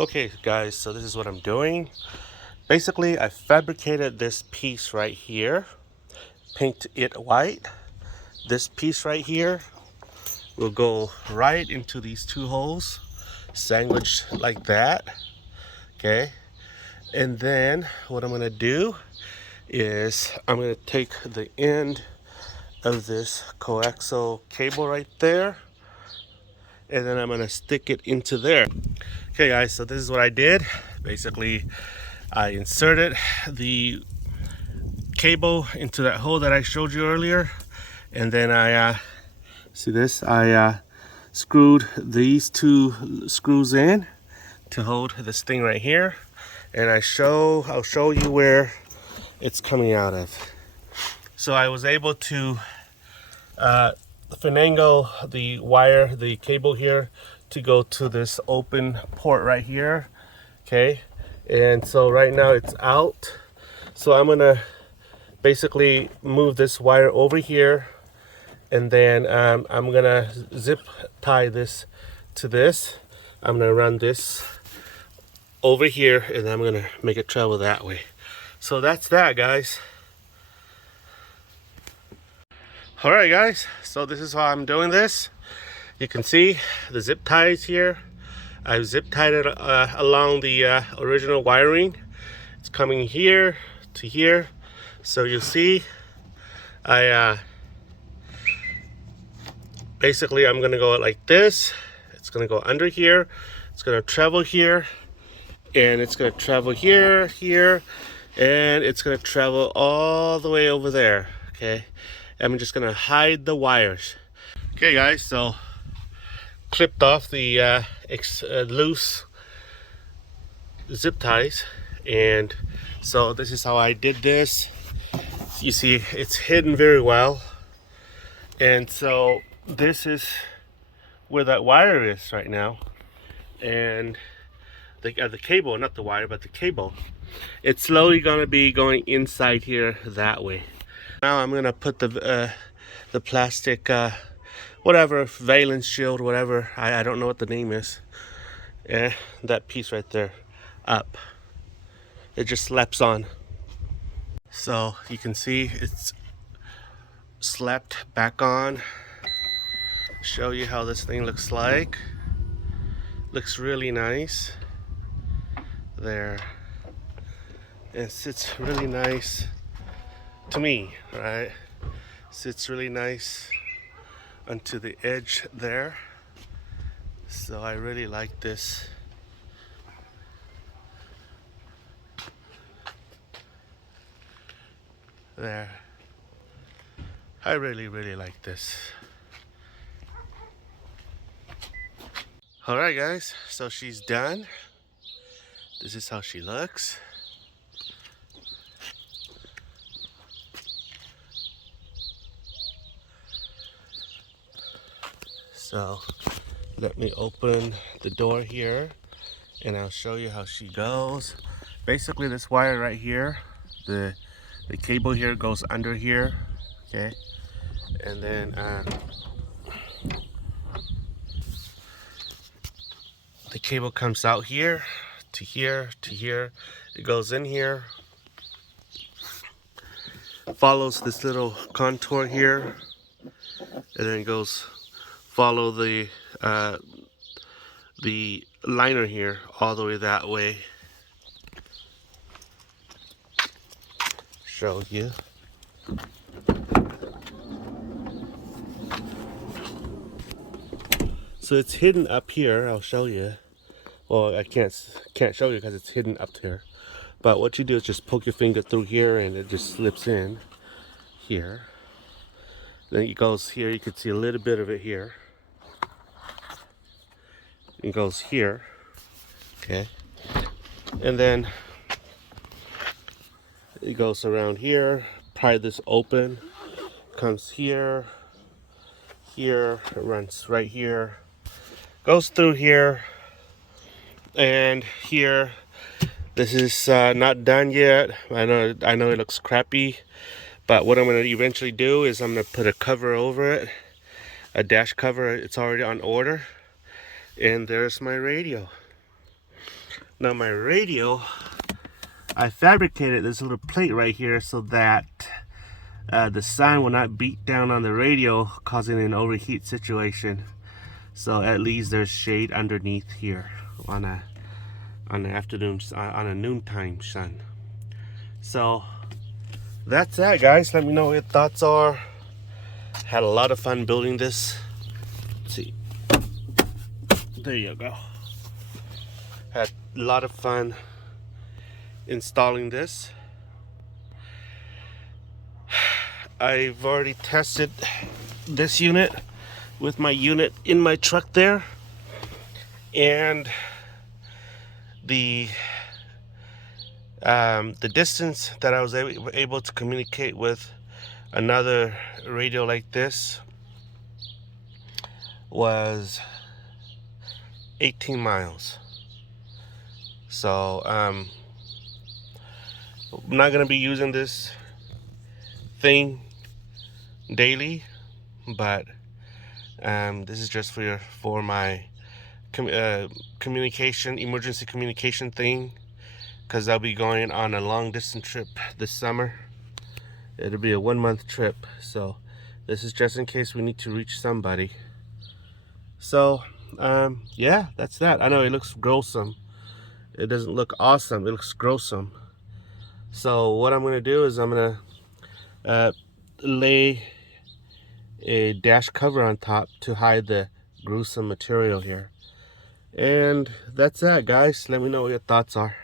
Okay guys, so this is what I'm doing. Basically, I fabricated this piece right here, painted it white. This piece right here will go right into these two holes, sandwiched like that. Okay, and then what I'm gonna do is I'm gonna take the end of this coaxial cable right there, and then I'm gonna stick it into there. Okay guys, so this is what I did. Basically, I inserted the cable into that hole that I showed you earlier, and then I see this, I screwed these two screws in to hold this thing right here, and I'll show you where it's coming out of. So I was able to finagle the wire, the cable here, to go to this open port right here. Okay, and so right now it's out, so I'm gonna basically move this wire over here, and then I'm gonna zip tie this to this. I'm gonna run this over here, and I'm gonna make it travel that way. So that's that, guys. All right guys, so this is how I'm doing this. You can see the zip ties here. I've zip tied it along the original wiring. It's coming here to here. So you see, basically I'm gonna go like this. It's gonna go under here. It's gonna travel here, and it's gonna travel here, here, and it's gonna travel all the way over there. Okay, I'm just gonna hide the wires. Okay guys, so clipped off the loose zip ties, and so this is how I did this. You see, it's hidden very well, and so this is where that wire is right now, and the cable, not the wire but the cable, it's slowly gonna be going inside here that way. Now I'm gonna put the plastic whatever, valence shield, whatever, I don't know what the name is, that piece right there up. It just slaps on, so you can see it's slapped back on. Show you how this thing looks like. Looks really nice there. It sits really nice to me, right? Sits really nice onto the edge there. So I really like this. There. I really like this. Alright guys, so she's done. This is how she looks. So let me open the door here, and I'll show you how she goes. Basically this wire right here, the cable here goes under here, okay, and then the cable comes out here to here to here. It goes in here, follows this little contour here, and then goes follow the liner here all the way that way. Show you. So it's hidden up here. I'll show you. Well, I can't show you because it's hidden up here. But what you do is just poke your finger through here, and it just slips in here. Then it goes here. You can see a little bit of it here. It goes here. Okay. And then it goes around here. Pry this open. Comes here. Here. It runs right here. Goes through here. And here. This is not done yet. I know it looks crappy, but what I'm going to eventually do is I'm going to put a cover over it, a dash cover. It's already on order, and there's my radio. Now my radio, I fabricated this little plate right here so that the sun will not beat down on the radio, causing an overheat situation. So at least there's shade underneath here on a afternoon, on a noontime sun. So that's that, guys. Let me know what your thoughts are. Had a lot of fun building this. Let's see. There you go. Had a lot of fun installing this. I've already tested this unit with my unit in my truck there, and the distance that I was able to communicate with another radio like this was 18 miles. So I'm not gonna be using this thing daily, but this is just for my communication, emergency communication thing, because I'll be going on a long distance trip this summer. It'll be a 1-month trip, so this is just in case we need to reach somebody. So yeah, that's that. I know it looks gruesome. It doesn't look awesome, it looks gruesome. So what I'm gonna do is I'm gonna lay a dash cover on top to hide the gruesome material here. And that's that, guys. Let me know what your thoughts are.